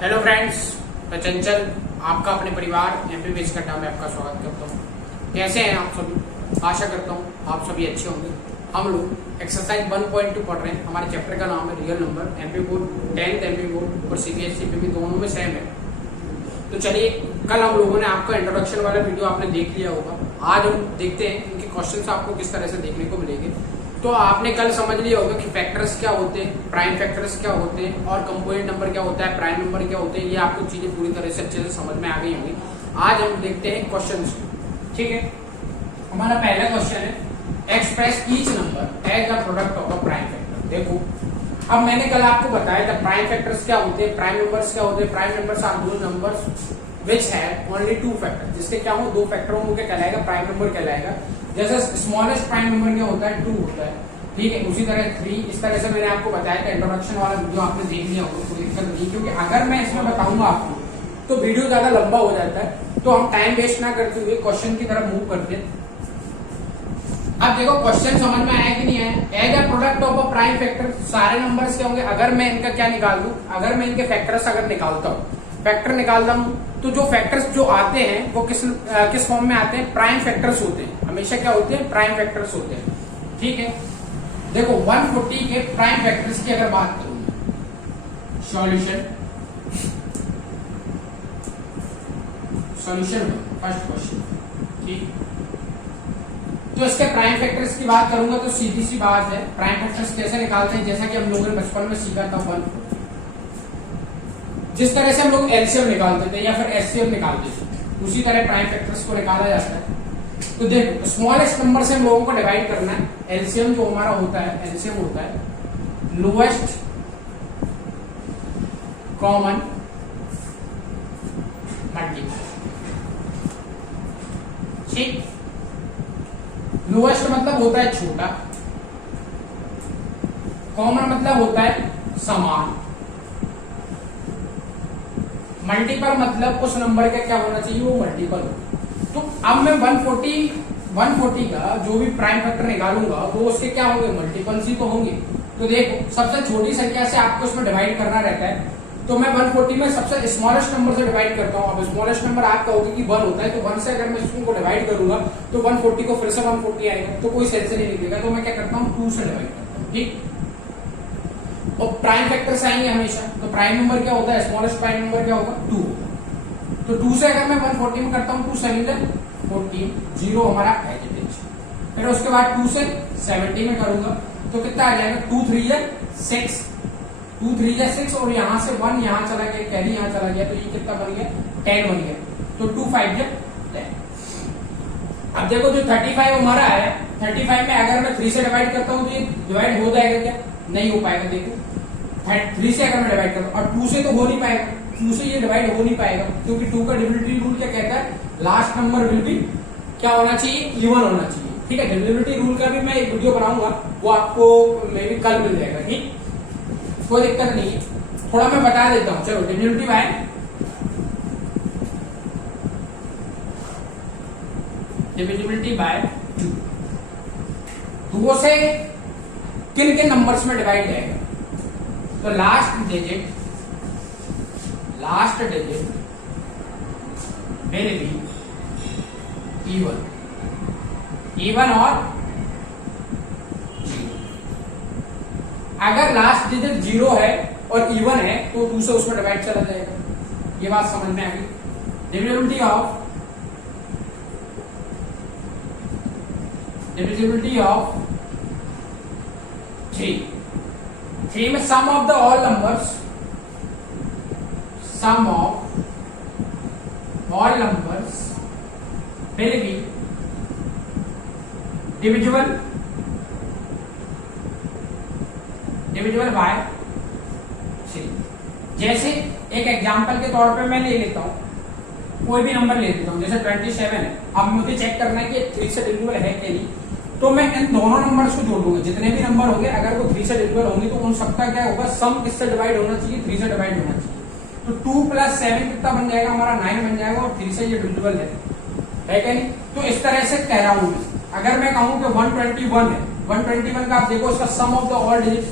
Hello friends, मैं चंचल आपका अपने परिवार एमपी बेस कट्टा में आपका स्वागत करता हूँ। कैसे हैं आप सभी? आशा करता हूँ आप सभी अच्छे होंगे। हम लोग एक्सरसाइज 1.2 पढ़ रहे हैं। हमारे चैप्टर का नाम है real number. MP board 10th MP board और सीबीएसई एमपी दोनों में सेम है। तो चलिए, कल हम लोगों ने आपका इंट्रोडक्शन वाला वीडियो आपने देख लिया होगा। आज हम देखते हैं इनके क्वेश्चन आपको किस तरह से देखने को मिलेंगे। तो आपने कल समझ लिया होगा कि फैक्टर्स क्या होते हैं, प्राइम फैक्टर्स क्या होते हैं और कंपोनेंट नंबर क्या होता है, प्राइम नंबर क्या होते हैं। ये आपको चीजें पूरी तरह से अच्छे से समझ में आ गई होंगी। आज हम देखते हैं क्वेश्चंस। ठीक है, हमारा पहला क्वेश्चन है express each number as a product of a prime factor. देखो, अब मैंने कल आपको बताया था प्राइम फैक्टर्स क्या होते हैं, प्राइम नंबर्स क्या होते हैं। Prime numbers are those numbers which have only two factor, जिसके क्या हो, दो फैक्टर होंगे, क्या कहलाएगा, प्राइम नंबर कहलाएगा। जैसे स्मॉलेस्ट प्राइम नंबर क्या होता है, 2 होता है। ठीक है, उसी तरह 3। इस तरह से मैंने आपको बताया था। इंट्रोडक्शन वाला वीडियो आपने देख लिया होगा, कोई दिक्कत नहीं, क्योंकि अगर मैं इसमें बताऊंगा आपको तो वीडियो ज्यादा लंबा हो जाता है। तो हम टाइम वेस्ट ना करते हुए क्वेश्चन की तरफ मूव करते हैं। अब देखो, क्वेश्चन समझ में आया कि नहीं आया। As a product of a prime factor, सारे नंबर्स क्या होंगे, अगर मैं इनका क्या निकाल दूं, अगर मैं इनके फैक्टर्स अगर निकालता हूं, फैक्टर निकालता हूं, तो जो फैक्टर्स जो आते हैं वो किस फॉर्म में आते हैं, प्राइम फैक्टर्स होते हैं। हमेशा क्या होते हैं, प्राइम फैक्टर्स होते हैं। ठीक है, देखो 140 के प्राइम फैक्टर्स की अगर बात करूं, सॉल्यूशन फर्स्ट क्वेश्चन। ठीक, तो इसके प्राइम फैक्टर्स की बात करूंगा तो सीधी सी बात है, प्राइम फैक्टर्स कैसे निकालते हैं, जैसा कि हम लोगों ने बचपन में सीखा था 140। जिस तरह से हम लोग एलसीएम निकालते थे या फिर एचसीएफ निकालते थे, उसी तरह प्राइम फैक्टर्स को निकाला जाता है। तो देखो, स्मॉलेस्ट नंबर से हम लोगों को डिवाइड करना है। एलसीएम जो हमारा होता है, एलसीएम होता है लोएस्ट कॉमन मल्टीपल। ठीक, लोएस्ट मतलब होता है छोटा, कॉमन मतलब होता है समान, मल्टीपल मतलब उस नंबर का क्या होना चाहिए, वो मल्टीपल हो। तो अब मैं 140 का जो भी प्राइम फैक्टर निकालूंगा वो उसके क्या होंगे, मल्टीपल्स ही तो होंगे। तो देखो, सबसे छोटी संख्या से आपको इसमें डिवाइड करना रहता है। तो मैं 140 में सबसे स्मॉलेस्ट नंबर से डिवाइड करता हूँ। अब स्मॉलेस्ट नंबर आप कहोगे कि 1 होता है, तो 1 से अगर मैं इसको डिवाइड करूंगा तो 140 को फिर से 140 आएगा, तो कोई सेंस नहीं निकलेगा। तो मैं क्या करता हूँ, 2 से डिवाइड करता हूँ। ठीक, और प्राइम फैक्टर्स आएंगे हमेशा। तो प्राइम नंबर क्या होता है, स्मॉलेस्ट प्राइम नंबर क्या होगा, 2। तो 2 से अगर मैं 140 में करता हूँ, 2 7 14, 0 हमारा एज। फिर उसके बाद 2 से 70 में करूंगा तो कितना आ जाएगा, 2 3 6, 2 3 6, और यहाँ से 1 यहाँ चला गया, कैरी यहाँ चला गया, तो ये कितना बन गया, 10 बन गया। तो 2 5 10। अब देखो, जो 35 हमारा है, 35 में अगर मैं 3 से डिवाइड करता हूँ तो ये डिवाइड हो जाएगा क्या, नहीं हो पाएगा। देखो, 3 से अगर मैं डिवाइड करता हूँ, और 2 से तो हो नहीं पाएगा, 2 से ये डिवाइड हो नहीं पाएगा, क्योंकि 2 का डिविजिबिलिटी रूल क्या कहता है, लास्ट नंबर विल बी क्या होना चाहिए, इवन होना चाहिए। ठीक है, डिविजिबिलिटी रूल का भी मैं एक वीडियो बनाऊंगा, वो आपको मे बी कल मिल जाएगा। ठीक, कोई दिक्कत नहीं है, थोड़ा मैं बता देता हूँ। चलो, डिविजिबिलिटी बाय 2, 2 से किन किन नंबर्स में डिवाइड जाएगा, तो last digit will be even और 0। अगर लास्ट डिजिट 0 है और इवन है तो 2 से उसमें डिवाइड चला जाएगा। ये बात समझ में आ गई। डिविजिबिलिटी ऑफ 3 में sum of the all numbers will be divisible by 3। जैसे एक एग्जांपल के तौर पे मैं ले लेता हूं, कोई भी नंबर ले लेता हूं, जैसे 27 है। अब मुझे चेक करना है कि 3 से डिविजिबल है कि नहीं, तो मैं इन दोनों नंबर्स को जोड़ दूंगा। जितने भी नंबर होंगे अगर वो 3 से डिविजिबल होंगे तो उन सबका क्या होगा, सम किससे डिवाइड होना चाहिए, 3 से डिवाइड होना चाहिए। तो 2 + 7 कितना बन जाएगा, हमारा 9 बन जाएगा, और 3 से ये डिविजिबल है क्या नहीं। तो इस तरह से कह रहा हूं मैं। अगर मैं कहूं कि 121 है, 121 का आप देखो, इसका सम ऑफ द ऑल डिजिट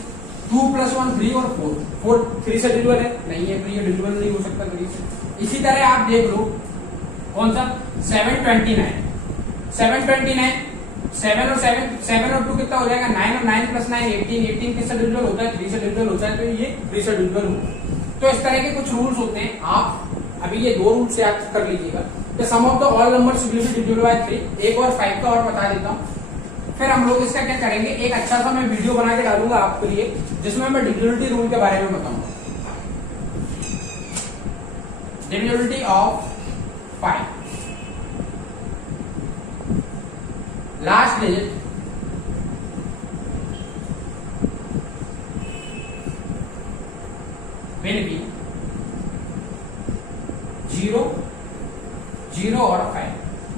2 + 1 3 और 4, 4 3 से डिविजिबल है नहीं है, तो ये डिविजिबल नहीं हो सकता 3 से। इसी तरह आप देख लो कौन सा 729, 7 और 2 कितना हो जाएगा 9 और 9 + 9 18, 18 किससे डिविजिबल होता है 3 से डिविजिबल होता है, तो ये 3 से डिविजिबल होगा। तो इस तरह के कुछ रूल्स होते हैं, आप अभी ये 2 रूल्स याद कर लीजिएगा। तो sum of the all numbers will be divisible by 3, एक और 5 का और बता देता हूं, फिर हम लोग इसका क्या करेंगे, एक अच्छा सा मैं वीडियो बना के डालूंगा आपके लिए जिसमें मैं डिविजिबिलिटी रूल के बारे में बताऊंगा। Divisibility of 5, last digit will B 0, 0 और 5।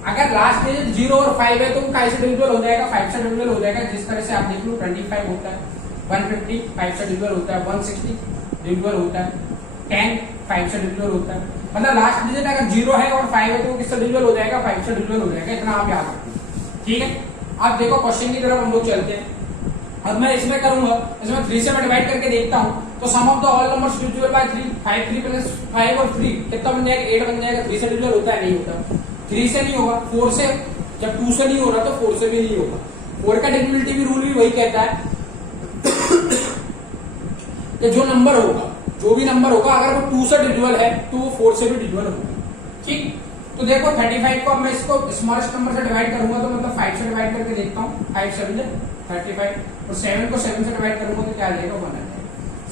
अगर लास्ट डिजिट 0 और 5 है तो कैसे डिविजिबल हो जाएगा, 5 से डिविजिबल हो जाएगा। जिस तरह से आप देख लो 25 होता है, 150 5 से डिविजिबल होता है, 160 डिविजिबल होता है, 10 5 से डिविजिबल होता है। मतलब लास्ट डिजिट अगर 0 है और 5 है तो किससे डिविजिबल हो जाएगा, 5 से डिविजिबल हो जाएगा। इतना आप याद रखिए, ठीक है। अब देखो क्वेश्चन की तरफ हम लोग चलते हैं। अब मैं इसमें करूंगा, इसमें 3 से मैं डिवाइड करके देखता हूं, तो sum of the all numbers divisible by 3, 5 3 + 5 और 3 कितना बन जाएगा 8 बन जाएगा। 3 से डिविजिबल होता है नहीं होता, 3 से नहीं होगा, 4 से, जब 2 से नहीं हो रहा तो 4 से भी नहीं होगा। 4 का डिविजिबिलिटी भी रूल भी वही कहता है कि जो नंबर होगा, जो भी नंबर होगा अगर वो 2 से डिविजिबल है तो वो 4 से भी डिविजिबल होगा, ठीक। तो देखो 35 को अब मैं इसको स्मॉलेस्ट नंबर से डिवाइड करूंगा तो मतलब 5 से डिवाइड करके देखता हूँ, 5 7 35 और 7 को 7 से डिवाइड करूंगा तो क्या आ जाएगा 1 आ जाएगा।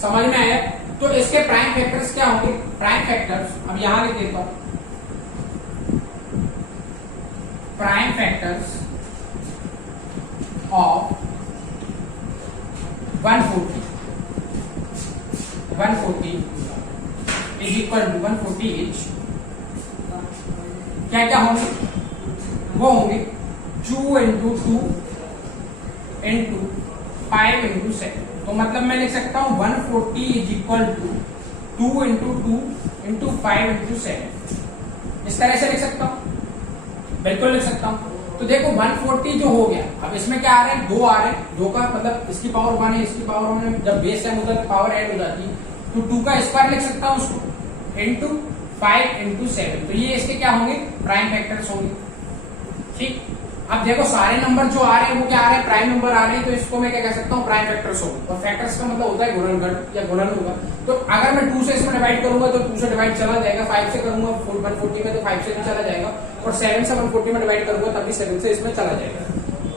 समझ में आया। तो इसके प्राइम फैक्टर्स क्या होंगे, प्राइम फैक्टर्स अब यहां लिख देता हूं, prime factors of 140 is equal to 140 each क्या क्या होंगे, वो होंगे 2 × 2 × 5 × 7। तो मतलब मैं लिख सकता हूं 140 इज इक्वल टू 2 × 2 × 5 × 7। इस तरह से लिख सकता हूं, बिल्कुल लिख सकता हूं। तो देखो 140 जो हो गया, अब इसमें क्या आ रहे हैं 2 आ रहे हैं, 2 का मतलब इसकी पावर 1 है, इसकी पावर 1 है, जब बेस सेम होता है तो पावर ऐड हो जाती है, तो 2 का स्क्वायर लिख सकता हूं उसको इंटू 5 × 7। तो ये इसके क्या होंगे, प्राइम फैक्टर्स होंगे, ठीक। अब देखो सारे नंबर जो आ रहे हैं वो क्या आ रहे हैं, प्राइम नंबर आ रहे हैं, तो इसको मैं क्या कह सकता हूँ, प्राइम फैक्टर्स होंगे। और फैक्टर्स का मतलब होता है गुणनखंड या गुणन होगा। तो अगर मैं 2 से इसमें डिवाइड करूंगा तो 2 से डिवाइड चला जाएगा, 5 से करूंगा 140 में तो 5 से भी चला जाएगा, और 7 से 140 में डिवाइड करूंगा तब भी 7 से इसमें चला जाएगा,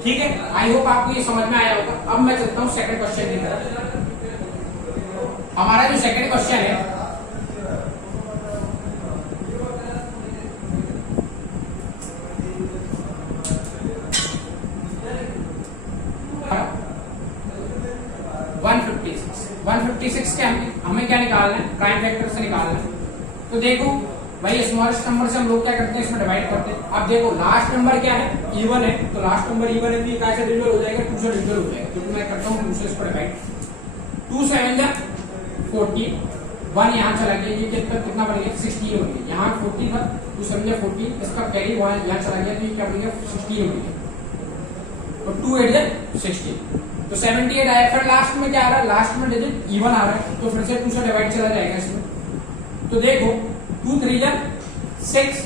ठीक है। आई होप आपको ये समझ में आया होगा। अब मैं चलता हूँ सेकंड क्वेश्चन की तरफ। हमारा जो सेकंड क्वेश्चन है 156 के हमें क्या निकालना है, प्राइम फैक्टर से निकालना है। तो देखो भाई स्मॉलेस्ट नंबर से हम लोग क्या करते हैं, इसमें डिवाइड करते हैं। अब देखो लास्ट नंबर क्या है, इवन है, तो लास्ट नंबर इवन है तो ये कैसे डिविजिबल हो जाएगा, 2 से डिविजिबल हो जाएगा। तो मैं करता हूँ 2 से इसको डिवाइड, 2 7 जा 40, 1 यहाँ चला गया, ये कितना बन गया 16 बन गया। यहाँ 40 था, 2 7 जा 40, इसका कैरी यहाँ चला गया तो ये क्या बन गया 16 बन गया, और 2 8 जा 16, तो 78 आया। फिर लास्ट में क्या आ रहा है, लास्ट में डिजिट इवन आ रहा है, तो फिर से 2 से डिवाइड चला जाएगा इसमें। तो देखो 2 3 जा 6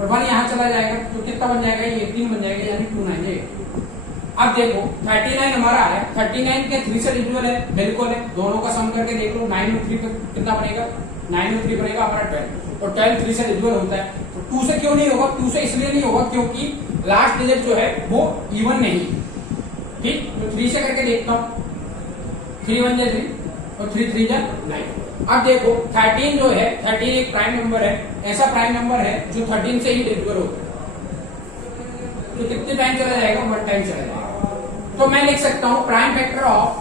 और 1 यहाँ चला जाएगा, तो कितना बन जाएगा, ये 18 बन जाएगा, यानी 2 9 जाएगा। अब देखो 39 हमारा आया, 39 के 3 से डिविजिबल है, बिल्कुल है, दोनों का सम करके देख लो, 9 और 3 कितना बनेगा, 9 और 3 बनेगा हमारा 12, और 12 3 से डिविजिबल होता है। तो 2 से क्यों नहीं होगा, 2 से इसलिए नहीं होगा क्योंकि लास्ट डिजिट जो है वो इवन नहीं है, ठीक। तो 3 से करके देखता हूं, 3 1 जा 3 और 3 3 जा 9। अब देखो 13 जो है, 13 एक प्राइम नंबर है, ऐसा प्राइम नंबर है जो 13 से ही डिविजिबल होता है, तो कितने टाइम चला जाएगा, 1 टाइम चला जाएगा। तो मैं लिख सकता हूं प्राइम फैक्टर ऑफ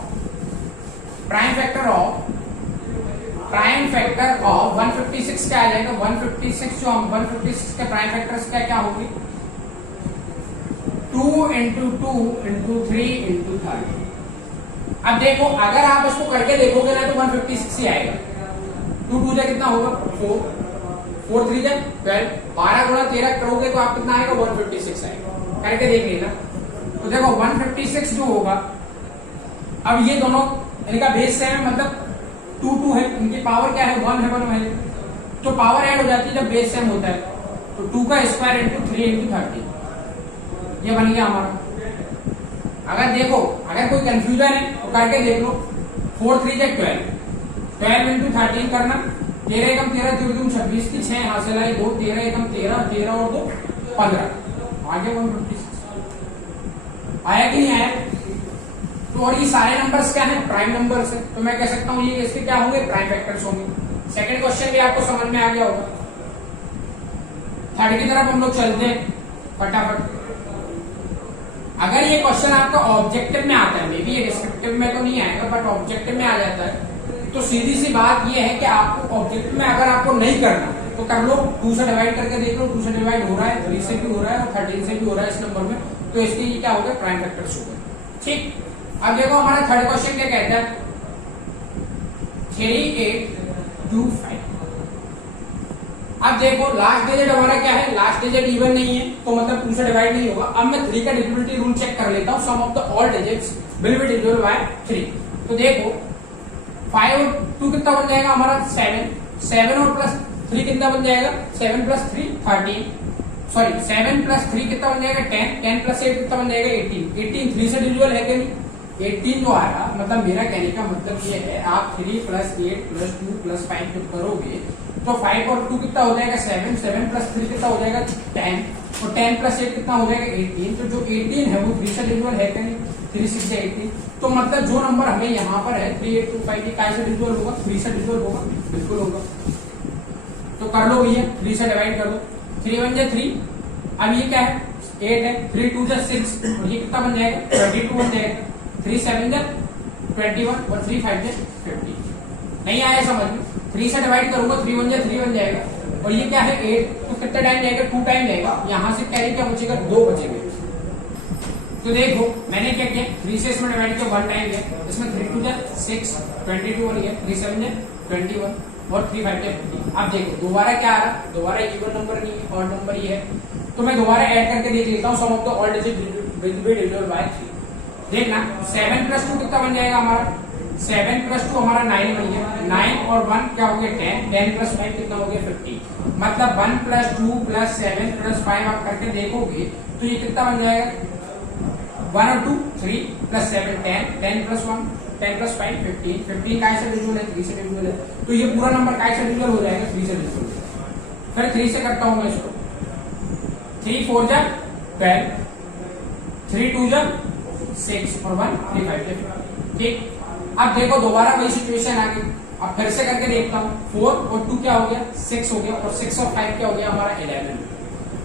156 क्या आ जाएगा, 156 जो 156 के प्राइम फैक्टर्स क्या क्या होंगे, 2 × 2 × 3 × 30। अब देखो अगर आप इसको करके देखोगे ना तो 156 ही आएगा। 2 2 जा कितना होगा 4, 4 3 जा 12, 12 गुणा 13 करोगे तो आप कितना आएगा 156 आएगा, करके देख लेना। तो देखो 156 जो होगा, अब ये दोनों इनका बेस सेम है, मतलब 2 2 है, इनकी पावर क्या है 1 है, 1 है, तो पावर ऐड हो जाती है जब बेस सेम होता है। तो 2 का स्क्वायर इंटू 3 इंटू 30, ये बन गया हमारा। अगर देखो अगर कोई कंफ्यूजन है तो करके देख लो। 4 3 जा 12, 12 इंटू 13 करना, 13 एकम 13, 3 दूनी 26 की 6 यहाँ से लाई 2, 13 एकम 13, 13 और 2 15, आगे 156 आया कि नहीं आया। तो और ये सारे नंबर्स क्या है, प्राइम नंबर्स है, तो मैं कह सकता हूँ ये इसके क्या होंगे, प्राइम वेक्टर्स होंगे। सेकंड क्वेश्चन भी आपको समझ में आ गया होगा। थर्ड की तरफ हम लोग चलते हैं फटाफट। अगर ये क्वेश्चन आपका ऑब्जेक्टिव में आता है, मे बी ये डिस्क्रिप्टिव में तो नहीं आएगा, बट ऑब्जेक्टिव में आ जाता है, तो सीधी सी बात ये है कि आपको ऑब्जेक्टिव में अगर आपको नहीं करना तो कर लो, 2 से डिवाइड करके देख लो, 2 से डिवाइड हो रहा है, 3 से भी हो रहा है और 13 से भी हो रहा है इस नंबर में, तो इसके ये क्या हो गया, प्राइम वेक्टर्स हो गए। ठीक, अब देखो हमारा थर्ड क्वेश्चन क्या कहता है, 3 8 2 5। अब देखो लास्ट डिजिट हमारा क्या है, लास्ट डिजिट इवन नहीं है, तो मतलब 2 से डिवाइड नहीं होगा। अब मैं 3 का डिविजिबिलिटी रूल चेक कर लेता हूं, sum of the all digits will be divisible by 3। तो देखो 5 और 2 कितना बन जाएगा हमारा 7, 7 और प्लस 3 कितना बन जाएगा, 7 प्लस 3 13, सॉरी 7 प्लस 3 कितना बन जाएगा 10, 10 प्लस 8 कितना बन जाएगा 18, 18 3 से डिविजिबल है कि नहीं, 18 जो आया, मतलब मेरा कहने का मतलब ये है आप 3 प्लस 8 प्लस 2 प्लस 5 जब करोगे तो 5 और 2 कितना हो जाएगा 7, 7 प्लस 3 कितना हो जाएगा 10 और 10 प्लस 8 कितना हो जाएगा 18। तो जो 18 है वो 3 से डिविजिबल है कि नहीं, 3 6 से 18, तो मतलब जो नंबर हमें यहाँ पर है 3825 की काय से डिविजिबल होगा, 3 से डिविजिबल होगा, बिल्कुल होगा। तो कर लो भैया, 3 से डिवाइड कर दो, 3 1 जा 3, अब ये क्या है 8 है, 3 2 जा 6 और ये कितना बन जाएगा 22 बन जाएगा, 3 7 जा 21 और 3 5 जा 50। नहीं आया समझ में, 3 से डिवाइड करूंगा, 3 1 जा 3 बन जाएगा और ये क्या है 8, तो कितना टाइम जाएगा 2 टाइम जाएगा, यहाँ से कैरी क्या बचेगा 2 बचेगा। तो देखो मैंने क्या किया, 3 से इसमें डिवाइड किया 1 टाइम गया, इसमें 3 2 जा 6 22 और ये 3 7 जा 21 और 3 5 जा 50। अब देखो दोबारा क्या आ रहा, दोबारा इवन नंबर नहीं है, ऑड नंबर ही है, तो मैं दोबारा ऐड करके देख लेता हूँ, sum of the all digit will be divisible by 3। देखना 7 प्लस 2 कितना बन जाएगा हमारा, 7 प्लस 2 हमारा 9 बन गया, 9 और 1 क्या हो गया 10, 10 प्लस 5 कितना हो गया 50। मतलब 1 प्लस 2 प्लस 7 प्लस 5 आप करके देखोगे तो ये कितना बन जाएगा, 1 और 2 3 प्लस 7 10, 10 प्लस 1 10 प्लस 5 15, 15 काय से डिविजिबल है 3 से डिविजिबल है, तो ये पूरा नंबर काय से डिविजिबल हो जाएगा 3 से डिविजिबल। फिर 3 से करता हूं मैं इसको, 3 4 जा 12, 3 2 जा 6 और 1 3 5 जा 50। ठीक, अब देखो दोबारा वही सिचुएशन आ गई, अब फिर से करके देखता हूँ, 4 और 2 क्या हो गया 6 हो गया और 6 और 5 क्या हो गया हमारा 11।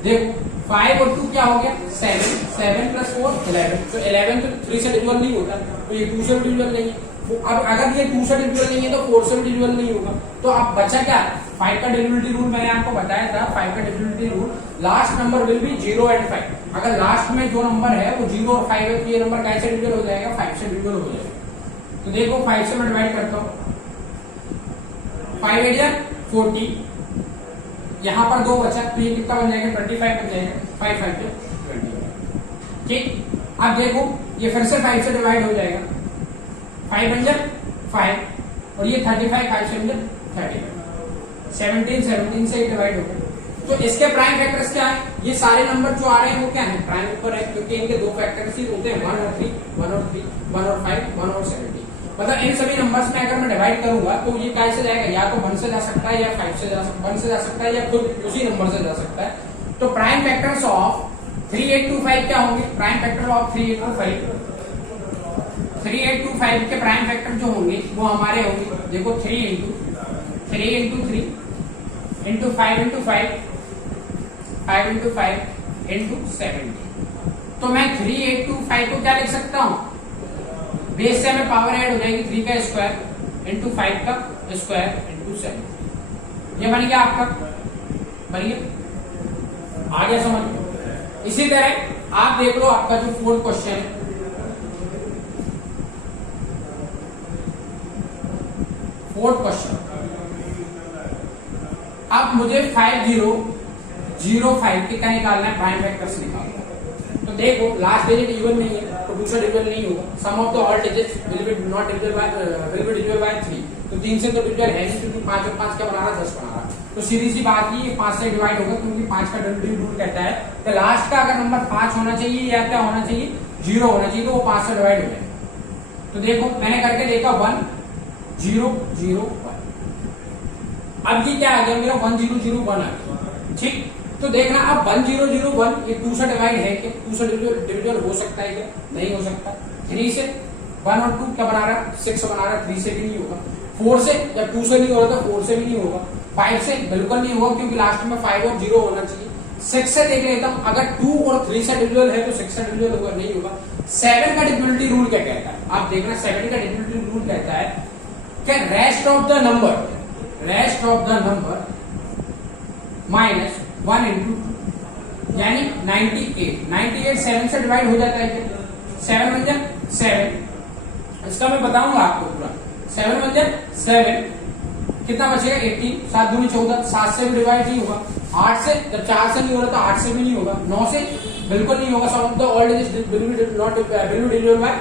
देखो 5 और 2 क्या हो गया 7, 7 प्लस 4 11, तो 11 तो 3 से डिविजिबल नहीं होता, तो ये 2 से डिविजिबल नहीं है। अब अगर ये 2 से डिविजिबल नहीं है तो 4 से डिविजिबल नहीं होगा, तो अब बचा क्या 5 का डिविजिबिलिटी रूल मैंने आपको बताया था, 5 का divisibility rule last number will be 0 and 5। अगर लास्ट में जो नंबर है वो 0 और 5 है तो ये नंबर कैसे डिविजिबल हो जाएगा 5 से डिविजिबल हो जाएगा। तो देखो 5 से मैं डिवाइड करता हूँ, 5 8 जा 40, यहाँ पर 2 बचा तो ये कितना बन जाएगा 25 बन जाएगा, 5 5 जा 20। ठीक, अब देखो ये फिर से 5 से डिवाइड हो जाएगा, 5 बन जा 5 और ये 35 5 से बन जा 35, 17 17 से डिवाइड हो गया। तो इसके प्राइम फैक्टर्स क्या है, ये सारे नंबर जो आ रहे हैं वो क्या है प्राइम नंबर है, क्योंकि इनके 2 फैक्टर्स ही होते हैं 1 और 3, 1 और 3, 1 और 5, 1 और 17। मतलब इन सभी नंबर्स में अगर मैं डिवाइड करूंगा तो ये कैसे जाएगा, या तो 1 से जा सकता है या 5 से जा सकता है, 1 से जा सकता है या खुद उसी नंबर से जा सकता है। तो प्राइम फैक्टर्स ऑफ 3825 क्या होंगे, प्राइम फैक्टर ऑफ 3825 के प्राइम फैक्टर जो होंगे वो हमारे होंगे, देखो 3 into 3 into 5 into 5 5 into 5 into 70। तो मैं 3825 को क्या लिख सकता हूं, बेस से हमें पावर ऐड हो जाएगी 3 का स्क्वायर इंटू 5 का स्क्वायर इंटू 7, ये बन गया आपका, बन गया, आ गया समझ। इसी तरह आप देख लो आपका जो 4th क्वेश्चन है, 4th क्वेश्चन, अब मुझे 5005 के क्या निकालना है, प्राइम फैक्टर्स निकालना है। तो देखो लास्ट डिजिट इवन नहीं है तो 2 से डिविजल नहीं होगा। Sum of the all digits will be not divisible by 3, तो 3 से तो डिविजल है नहीं, क्योंकि 5 और 5 क्या बना रहा है, 10 बना रहा है। तो सीधी सी बात ये 5 से डिवाइड होगा, क्योंकि 5 का डिविजिबल रूल कहता है कि लास्ट का अगर नंबर 5 होना चाहिए या क्या होना चाहिए, 0 होना चाहिए, तो वो 5 से डिवाइड हो जाए। तो देखो मैंने करके देखा 1 0 0 1, अब ये क्या आ गया मेरा 1 0 0 1 आ गया। ठीक, तो देखना अब 1 0 0 1 ये 2 से डिवाइड है क्या, 2 से डिविजल हो सकता है क्या, नहीं हो सकता। 3 से 1 और 2 क्या बना रहा है, 6 बना रहा है, 3 से भी नहीं होगा। 4 से जब 2 से नहीं हो रहा था, 4 से भी नहीं होगा। 5 से बिल्कुल नहीं होगा, क्योंकि लास्ट में 5 और 0 होना चाहिए। 6 से देख लेता हूं, अगर 2 और 3 से डिविजल है तो 6 से डिविजल होगा, नहीं होगा। 7 का डिविजिबिलिटी रूल क्या कहता है, आप देखना 7 का डिविजिबिलिटी रूल कहता है कि rest of the number minus 1 into 2, यानी 98 7 से डिवाइड हो जाता है क्या, 7 बन जाए 7, इसका मैं बताऊंगा आपको पूरा। 7 बन जाए 7, कितना बचेगा 18, 7 दूनी 14, 7 से भी डिवाइड नहीं होगा। 8 से जब 4 से नहीं हो रहा तो 8 से भी नहीं होगा। 9 से बिल्कुल नहीं होगा, sum of the all digits will be not divisible by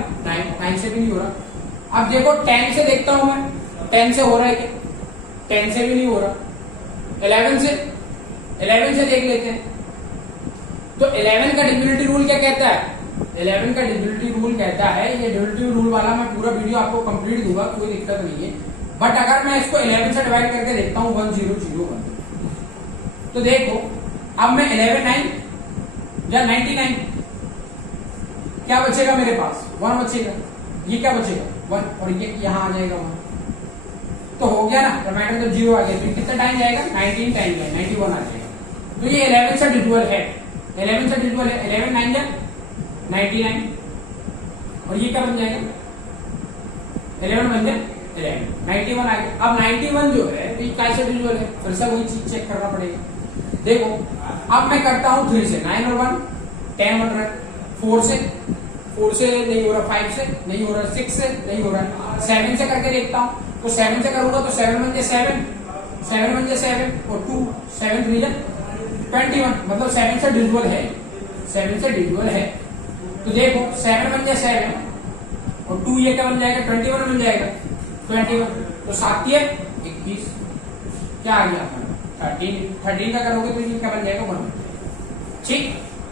9 से भी नहीं हो रहा। अब देखो 10 से देखता हूं मैं, 10 से हो रहा है क्या, 10 से भी नहीं हो रहा। 11 से देख लेते हैं, तो 11 का डिविजिबिलिटी रूल क्या कहता है, 11 का डिविजिबिलिटी रूल कहता है, ये डिविजिबिलिटी रूल वाला मैं पूरा वीडियो आपको कंप्लीट दूंगा, कोई दिक्कत नहीं है। बट अगर मैं इसको 11 से डिवाइड करके देखता हूं 1 0 0 1, तो देखो अब मैं 11 9 या 99, क्या बचेगा मेरे पास, 1 बचेगा। ये क्या बचेगा 1, और ये यहाँ आ जाएगा 1, तो हो गया ना, रिमाइंडर जब 0 आ गया तो कितना टाइम जाएगा, 19 टाइम जाएगा, 91 आ जाएगा। तो ये 11 से डिविजिबल है, 11 से डिविजिबल है। 11 9 या 99, और ये क्या बन जाएगा, 11 बन जाए 11, 91 आ गया। अब 91 जो है ये कैसे डिविजिबल है, फिर से वही चीज चेक करना पड़ेगा। देखो अब मैं करता हूं 3 से, 9 और 1 10 बन रहा है। 4 से नहीं हो रहा, 5 से नहीं हो रहा, 6 से नहीं हो रहा, 7 से करके देखता हूं, तो 7 से करूंगा तो 7 बन जाए 7 और 2 7 3 21, मतलब 7 से डिविजिबल है, 7 से डिविजिबल है। तो देखो 7 बन जाए 7 और 2 ये क्या बन जाएगा, 21 बन जाएगा 21, तो 7 21, क्या आ गया 13 का करोगे तो ये क्या बन जाएगा 1। ठीक,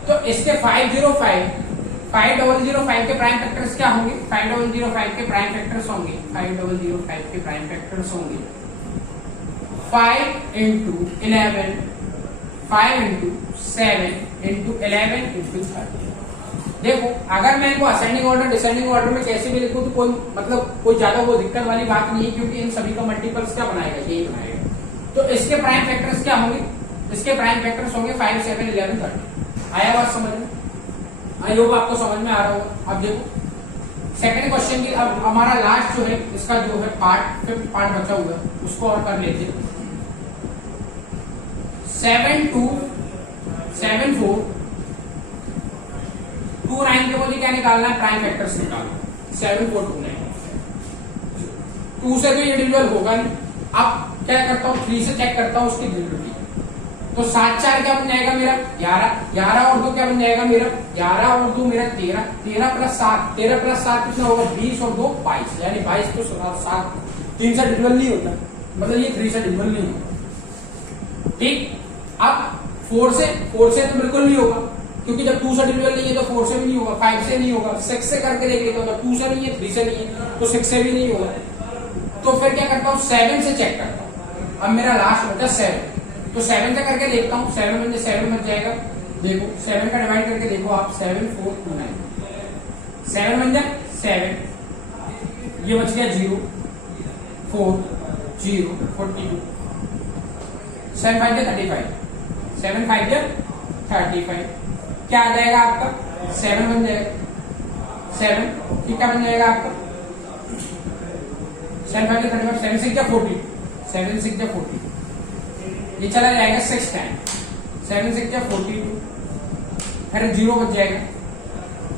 तो इसके 505 के प्राइम फैक्टर्स क्या होंगे, 5005 के प्राइम फैक्टर्स होंगे, 5005 के प्राइम फैक्टर्स होंगे 5 into 11, 5 into 7 into 11 into 30। देखो अगर मैं इनको असेंडिंग ऑर्डर डिसेंडिंग ऑर्डर में कैसे भी लिखूं तो कोई मतलब कोई ज्यादा वो दिक्कत वाली बात नहीं है, क्योंकि इन सभी का मल्टीपल्स क्या बनाएगा, यही बनाएगा। तो इसके प्राइम फैक्टर्स क्या होंगे, इसके प्राइम फैक्टर्स होंगे 5 7 11 30। आया बात समझ में, आई होप आपको समझ में आ रहा होगा। अब देखो सेकंड क्वेश्चन की, अब हमारा लास्ट जो है इसका जो है पार्ट, 5th पार्ट बचा हुआ है, उसको और कर लेते हैं। 7 2 7 4 2 9 के मुझे क्या निकालना है, प्राइम फैक्टर्स निकालना। 7 4 2 9, 2 से तो ये डिविजिबल होगा नहीं। अब क्या करता हूँ, 3 से चेक करता हूँ उसकी डिविजिबिलिटी, तो 7 4 क्या बन जाएगा मेरा 11, 11 और 2 क्या बन जाएगा मेरा 11 और 2 मेरा 13, 13 प्लस 7 कितना होगा 20 और 2 22, यानी 22 तो 7 3 से डिविजिबल नहीं होता, मतलब ये 3 से डिविजिबल नहीं होगा। ठीक, अब 4 से तो बिल्कुल नहीं होगा, क्योंकि जब 2 से डिविजिबल नहीं है तो 4 से भी नहीं होगा, 5 से नहीं होगा। 6 से करके देख लेता हूँ, 2 से नहीं है 3 से नहीं है तो 6 से भी नहीं होगा। तो फिर क्या करता हूँ, 7 से चेक करता हूँ। अब मेरा लास्ट बचा 7, तो 7 से करके देखता हूँ, 7 बन जाए 7 बच जाएगा। देखो 7 का डिवाइड करके देखो आप, 7 4 2 9, 7 बन जाए 7, ये बच गया 0 4 0 42, 7 5 35, 7 5 35, क्या आ जाएगा आपका 7 बन जाएगा 7, क्या बन जाएगा आपका 7 5 35, 7 6 40, 7 6 40, ये चला जाएगा 6 टाइम, 7 6 42, फिर 0 बच जाएगा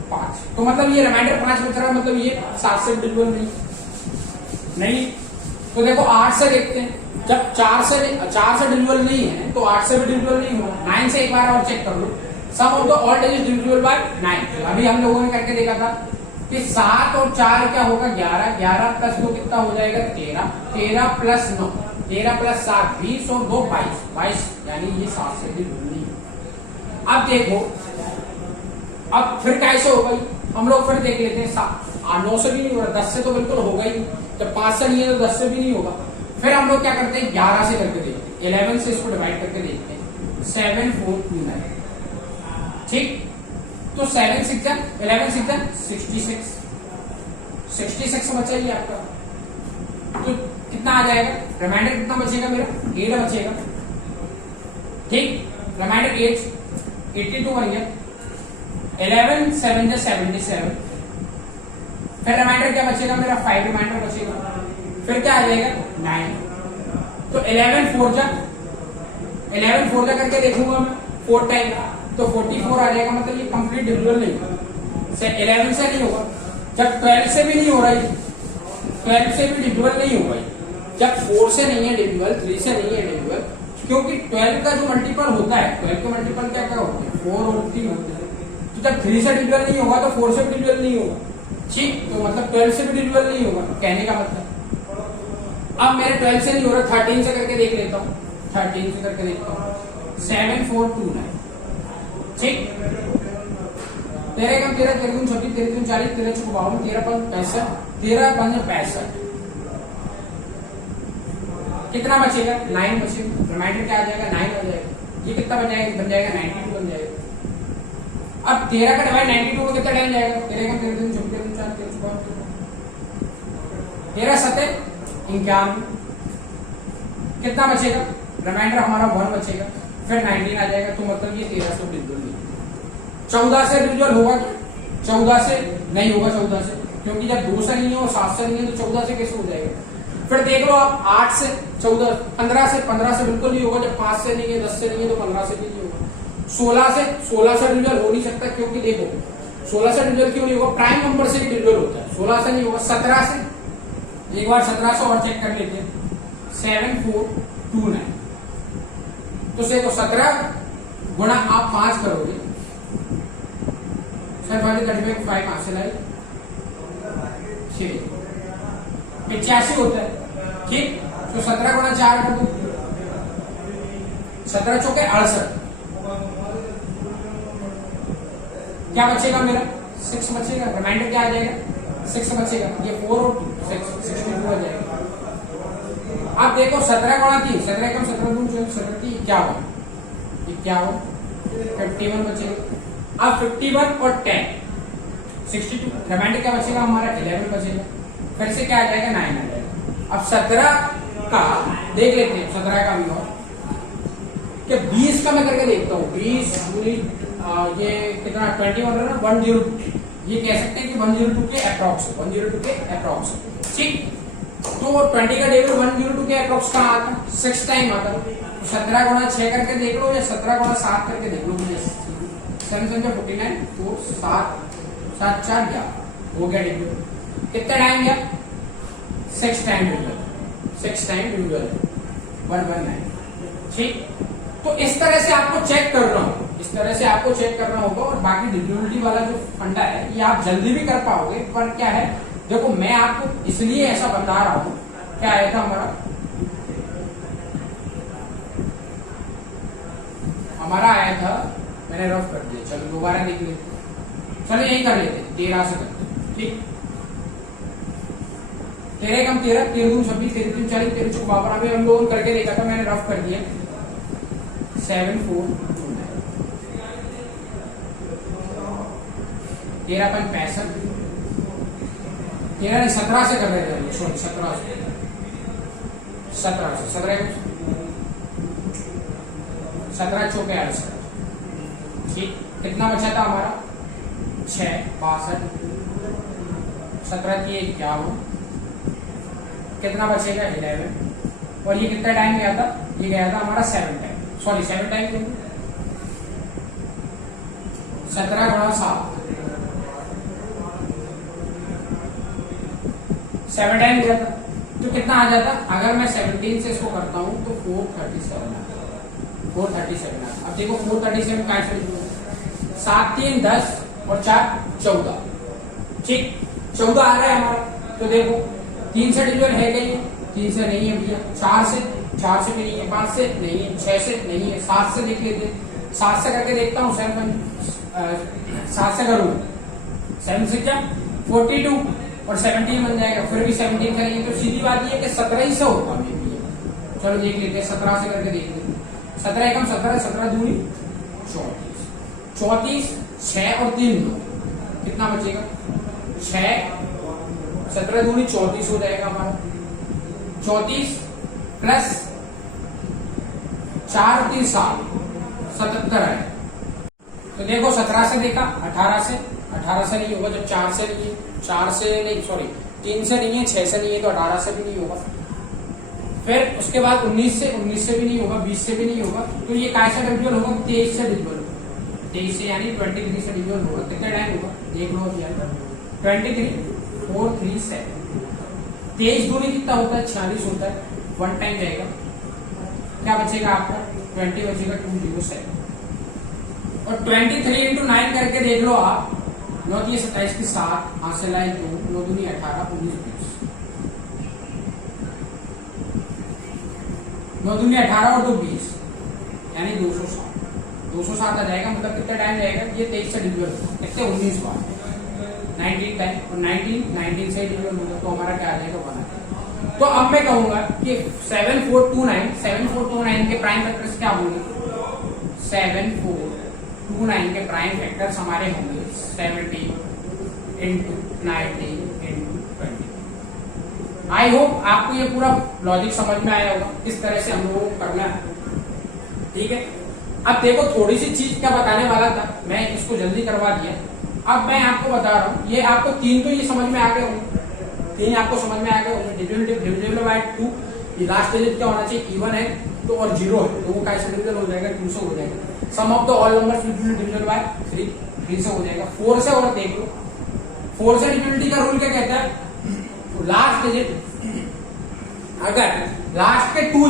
5, तो मतलब ये रिमाइंडर 5 बच रहा है, मतलब ये 7 से डिविजिबल नहीं। तो देखो 8 से देखते हैं, जब 4 से डिविजिबल नहीं है तो 8 से भी डिविजिबल नहीं होगा। 9 से एक बार और चेक कर लो, sum of the all digits divisible by 9, अभी हम लोगों ने करके देखा था कि 7 और 4 क्या होगा 11, 11 प्लस 2 कितना हो जाएगा 13, 13 प्लस 9, 13 प्लस 7 20 और 2 22, 22 यानी ये 7 से भी नहीं। अब देखो अब फिर कैसे होगा, हम लोग फिर देख लेते हैं 9 से भी नहीं हो रहा, 10 से तो बिल्कुल होगा ही, जब 5 से नहीं है तो 10 से भी नहीं होगा। फिर हम लोग क्या करते हैं 11 से करके देखते हैं, 11 से इसको डिवाइड करके देखते हैं, 7 4 2 9, ठीक। तो 7 6 11 6 66 बचा ही आपका, तो कितना आ जाएगा, रिमाइंडर कितना बचेगा मेरा 8 बचेगा, ठीक। रिमाइंडर 8 82 बन गया, 11 7 77, फिर रिमाइंडर क्या बचेगा मेरा 5 रिमाइंडर बचेगा, फिर क्या आ जाएगा 9, तो 11 4 जा करके देखूंगा मैं 4 टाइम, तो 44 आ जाएगा, मतलब ये कंप्लीट डिविजिबल नहीं होगा, 11 से नहीं होगा, जब 12 से भी नहीं हो रहा है, 12 से भी डिविजिबल नहीं होगा, जब 4 से नहीं है डिविजिबल, 3 से नहीं है डिविजिबल, क्योंकि 12 का जो मल्टीपल होता है, 12 के मल्टीपल क्या क्या होते हैं 4 और 3 होते हैं, तो जब 3 से डिविजिबल नहीं होगा तो 4 से भी डिविजिबल नहीं होगा, ठीक। तो मतलब 12 से भी डिविजिबल नहीं होगा, कहने का मतलब। अब मेरे 12 से नहीं हो रहा, 13 से करके देख लेता हूँ, 13 से करके देखता हूँ, 7 4 2 9, ठीक। 13 कम 13, 13 दूनी 26, 13 दूनी 40, 13 चौक 52, 13 5 65, 13 5 65, कितना बचेगा 9 बचेगा, रिमाइंडर क्या आ जाएगा 9 आ जाएगा, ये कितना बन जाएगा 92 बन जाएगा। अब 13 का डिवाइड 92 में कितना टाइम जाएगा, 13 कम 13 दूनी 26, 13 4 13 13 7 51, कितना बचेगा, रिमाइंडर हमारा 1 बचेगा, फिर 19 आ जाएगा, तो मतलब ये 13 से डिविजिबल नहीं। 14 से डिविजिबल होगा, 14 से नहीं होगा, 14 से, क्योंकि जब 2 से नहीं है और 7 से नहीं है तो 14 से कैसे हो जाएगा। फिर देख लो आप 8 से 14, 15 से बिल्कुल नहीं होगा, जब 5 से नहीं है 10 से नहीं है तो 15 से भी नहीं होगा। 16 से डिविजिबल हो नहीं सकता, क्योंकि देखो 16 से डिविजिबल क्यों नहीं होगा, प्राइम नंबर से भी डिविजिबल होता है, 16 से नहीं होगा। 17 से, एक बार 17 से और चेक कर लेते हैं, 7 4 2 9, तो देखो 17 गुणा आप 5 करोगे, 5 हासिल है 85 होता है, ठीक। तो 17 गुणा 4 कर दो, 17 चौके 68, क्या बचेगा मेरा 6 बचेगा, रिमाइंडर क्या आ जाएगा 6 बचेगा, ये 4 और 2 62 आ जाएगा। अब देखो 17 गुणा 3, 17 कम 17 दूनी 17 51, 51 बचेगा। अब 51 और 10 62, रिमाइंडर क्या बचेगा हमारा 11 बचेगा, फिर से क्या आ जाएगा 9 आ जाएगा। अब 17 का देख लेते हैं, 17 का भी और क्या 20 का मैं करके देखता हूँ, 20 ये कितना 21 है ना, 102, ये कह सकते हैं कि 102 के अप्रॉक्स, 102 के अप्रॉक्स, ठीक। तो 20 का डेविल 102 के अप्रॉक्स कहाँ आता, 6 टाइम आता। तो 17 गुणा 6 करके देख लो, या 17 गुणा 7 करके देख लो, 7 49 तो 7 7 4 11 हो गया डिविजिबल। कितना टाइम गया 6 टाइम डिविजिबल, 6 टाइम डिविजिबल 119, ठीक। तो इस तरह से आपको चेक करना होगा, इस तरह से आपको चेक करना होगा, और बाकी डिविजिबिलिटी वाला जो फंडा है ये आप जल्दी भी कर पाओगे, पर क्या है देखो मैं आपको इसलिए ऐसा बता रहा हूं, क्या आया था हमारा आया था, मैंने रफ कर दिया, चलो दोबारा देख लेते, चलो यही कर लेते 13 से करते, ठीक। 13 कम 13, 13 दूनी 26, 13 तीन 40, 13 चौक 52, अभी हम लोगों करके देखा था, मैंने रफ कर दिया 7 4 2 9, 13 5 65, 13 17 से कर रहे थे, सॉरी 17 से 17 चौके 68, ठीक। कितना बचा था हमारा 6 62, 17 की 51, कितना बचेगा 11, और ये कितना टाइम गया था, ये गया था हमारा 7 टाइम, सॉरी 7 टाइम, 17 गुणा 7, 7 टाइम गया था, तो कितना आ जाता, अगर मैं 17 से इसको करता हूं तो 437 आता। 437 आता। अब देखो 437 कैसे 7 3 10 और 4 14, ठीक, 14 आ रहा है हमारा। तो देखो 3 से डिविजन है नहीं, 3 से नहीं है भैया, 4 से भी नहीं है, 5 से नहीं है, 6 से नहीं है, 7 से देख लेते हैं। 7 से करके देखता हूँ, 7 से करूँ 7 से क्या 42 और 17 बन जाएगा, फिर भी 17 का नहीं है। तो सीधी बात ये कि 17 ही से होगा। चलो देख लेते हैं, 17 से करके देख लेते हैं। 17 एकम 17, 17 दूनी 34, 34, 6 और 3 कितना बचेगा 6, 17 दूनी 34 हो जाएगा हमारा। 34 प्लस 4 और 3 7, 77 है। तो देखो 17 से देखा, 18 से नहीं होगा, जब 4 से नहीं है, 4 से नहीं, सॉरी 3 से नहीं है, 6 से नहीं है, तो 18 से भी नहीं होगा। फिर उसके बाद 19 से भी नहीं होगा, 20 से भी नहीं होगा। तो ये कैसा डिविजन होगा 23 से डिविजन होगा, 23 से यानी 23 से डिविजन होगा। कितना टाइम होगा देख लो अब यार, 23 4 3 7, 23 दूनी कितना होता है 46 होता है, 1 टाइम जाएगा। क्या बचेगा आपका 20 बचेगा 207। और 23 इंटू 9 करके देख लो आप, 9 3 27 की 7, हाथ से लाए 2, 9 दूनी 18, 19 20, 9 दूनी 18 और 2 20, यानी 207 आ जाएगा। मतलब कितना टाइम जाएगा ये 23 से डिविजन होगा, कितने 19 बार 19 टाइम, और 19 से डिविजन होगा, तो हमारा क्या आ जाएगा 1। तो अब मैं कहूंगा कि 7429 के प्राइम फैक्टर्स क्या होंगे, 7429 के प्राइम फैक्टर्स हमारे होंगे 70 इंटू 90 इंटू 20। आई होप आपको ये पूरा लॉजिक समझ में आया होगा, किस तरह से हम लोगों को करना है। ठीक है, अब देखो थोड़ी सी चीज क्या बताने वाला था, मैं इसको जल्दी करवा दिया। अब मैं आपको बता रहा हूँ, ये आपको 3 तो ये समझ में आ गए होंगे, 3 आपको समझ में आ गए होंगे। डिविजिबल बाय 2, ये लास्ट डिजिट क्या होना चाहिए, इवन है तो और 0 है, तो वो कैसे डिविजिबल हो जाएगा 2 से हो जाएगा। Sum of the all numbers divisible by 3 से हो जाएगा। 4 से और देख लो, 4 से डिविजिबिलिटी का रूल क्या कहता है, लास्ट डिजिट अगर लास्ट के 2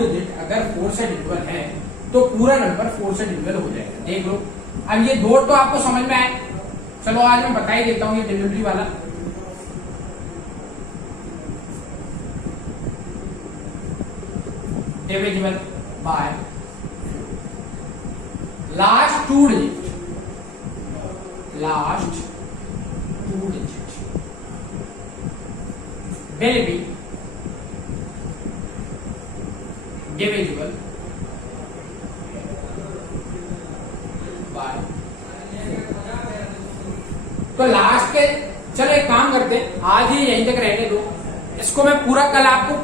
डिजिट अगर 4 से डिविजिबल है तो पूरा नंबर 4 से डिविजिबल हो जाएगा। देख लो, अब ये 2 तो आपको समझ में आए। चलो आज मैं बता ही देता हूं ये डिविजिबिलिटी वाला। Divisible by last 2 digit will be divisible by, तो लास्ट के, चलो एक काम करते हैं, आज ही यहीं तक रहने दो, इसको मैं पूरा कल आपको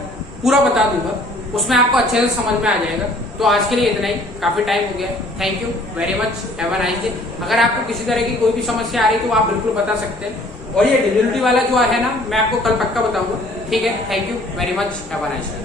पूरा बता दूंगा, उसमें आपको अच्छे से समझ में आ जाएगा। तो आज के लिए इतना ही, काफी टाइम हो गया। Thank you very much, have a nice day. अगर आपको किसी तरह की कोई भी समस्या आ रही तो आप बिल्कुल बता सकते हैं। और ये डिविजिबिलिटी वाला जो है ना, मैं आपको कल पक्का बताऊंगा। ठीक है, thank you very much, have a nice day.